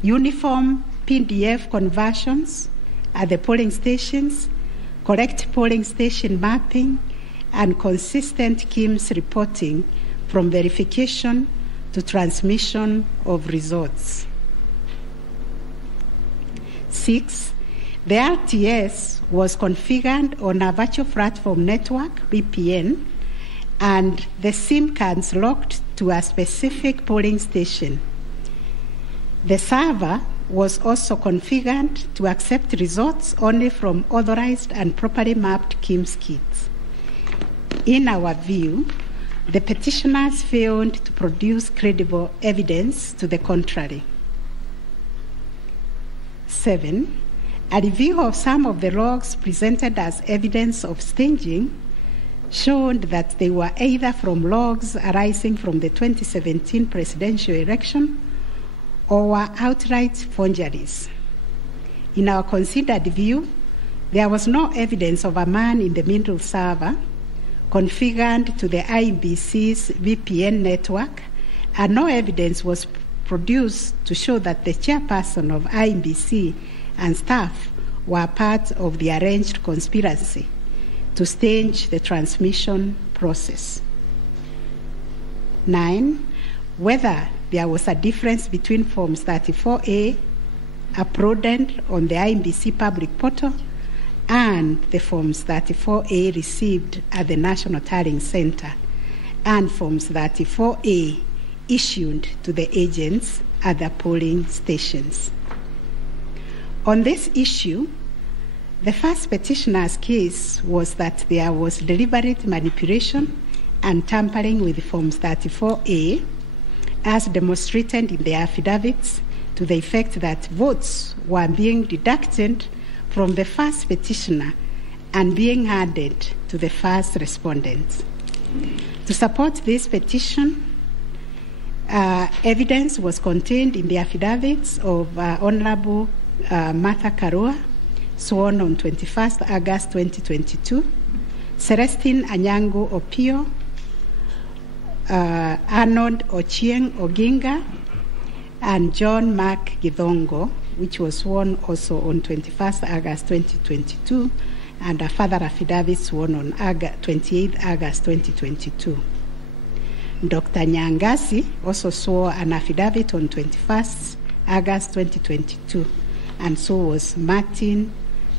uniform PDF conversions at the polling stations, correct polling station mapping, and consistent KIMS reporting from verification to transmission of results. 6, the RTS was configured on a virtual platform network, VPN, and the SIM cards locked to a specific polling station. The server was also configured to accept results only from authorized and properly mapped KIMS kits. In our view, the petitioners failed to produce credible evidence to the contrary. 7, a review of some of the logs presented as evidence of staging showed that they were either from logs arising from the 2017 presidential election or were outright forgeries. In our considered view, there was no evidence of a man-in-the-middle server configured to the IEBC's VPN network, and no evidence was produced to show that the chairperson of IEBC and staff were part of the arranged conspiracy to stage the transmission process. 9, whether there was a difference between Forms 34A uploaded on the IEBC public portal and the Forms 34A received at the National Tallying Center and Forms 34A issued to the agents at the polling stations. On this issue, the first petitioner's case was that there was deliberate manipulation and tampering with Forms 34A, as demonstrated in the affidavits, to the effect that votes were being deducted from the first petitioner and being added to the first respondent. To support this petition, evidence was contained in the affidavits of Honorable Martha Karua, sworn on 21st August 2022, Celestine Anyango Opio, Arnold Ochieng Oginga, and John Mark Githongo, which was sworn also on 21st August 2022, and a further affidavit sworn on 28th August 2022. Dr. Nyangasi also swore an affidavit on 21st August 2022, and so was Martin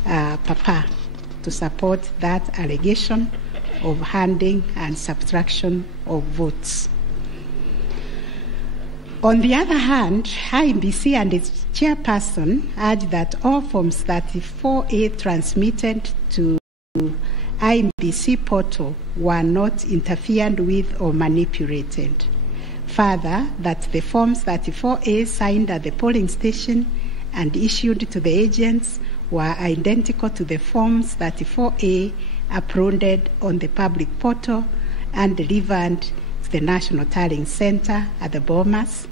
Papa, to support that allegation of handing and subtraction of votes. On the other hand, IEBC and its chairperson urged that all Forms 34A transmitted to IEBC portal were not interfered with or manipulated. Further, that the Forms 34A signed at the polling station and issued to the agents were identical to the Forms 34A uploaded on the public portal and delivered to the National Tallying Center at the Bomas.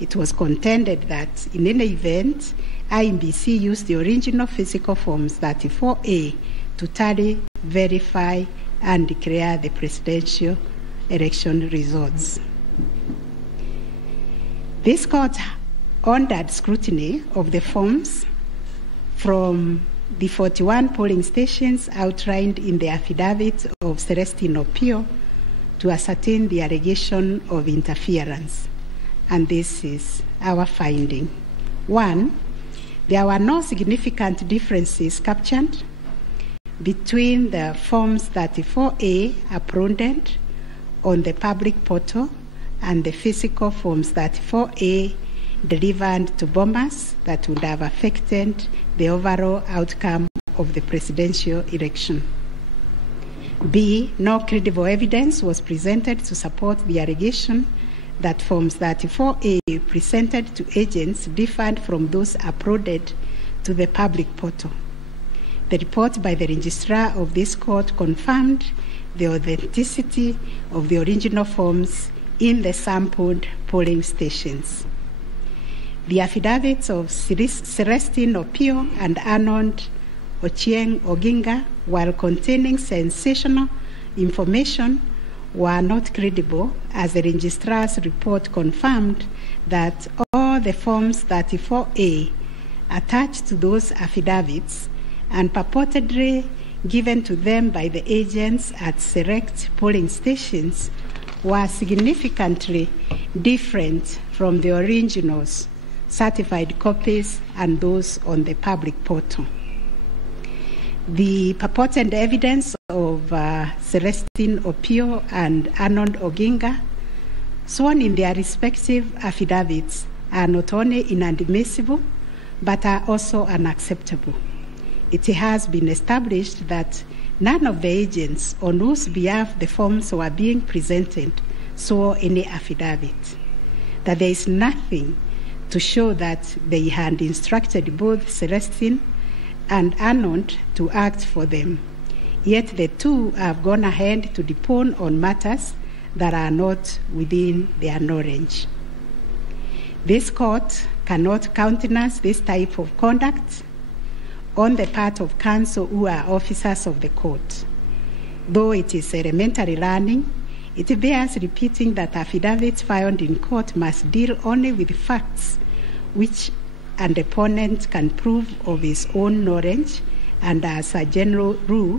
It was contended that in any event, IEBC used the original physical Forms 34A to tally, verify, and declare the presidential election results. This court ordered scrutiny of the forms from the 41 polling stations outlined in the affidavit of Celestine Opio to ascertain the allegation of interference. And this is our finding. 1, there were no significant differences captured between the Forms 34A uploaded on the public portal and the physical Forms 34A delivered to bombers that would have affected the overall outcome of the presidential election. B, no credible evidence was presented to support the allegation that Forms 34A presented to agents differed from those uploaded to the public portal. The report by the registrar of this court confirmed the authenticity of the original forms in the sampled polling stations. The affidavits of Celestine Opio and Arnold Ochieng Oginga, while containing sensational information, were not credible, as the registrar's report confirmed that all the Forms 34A attached to those affidavits and purportedly given to them by the agents at select polling stations were significantly different from the originals, certified copies, and those on the public portal. The purported evidence of Celestine Opio and Arnold Oginga, sworn in their respective affidavits, are not only inadmissible, but are also unacceptable. It has been established that none of the agents on whose behalf the forms were being presented saw any affidavit, that there is nothing to show that they had instructed both Celestine and Arnold to act for them. Yet the two have gone ahead to depone on matters that are not within their knowledge. This court cannot countenance this type of conduct on the part of counsel who are officers of the court. Though it is elementary learning, it bears repeating that affidavits filed in court must deal only with facts which an opponent can prove of his own knowledge, and as a general rule,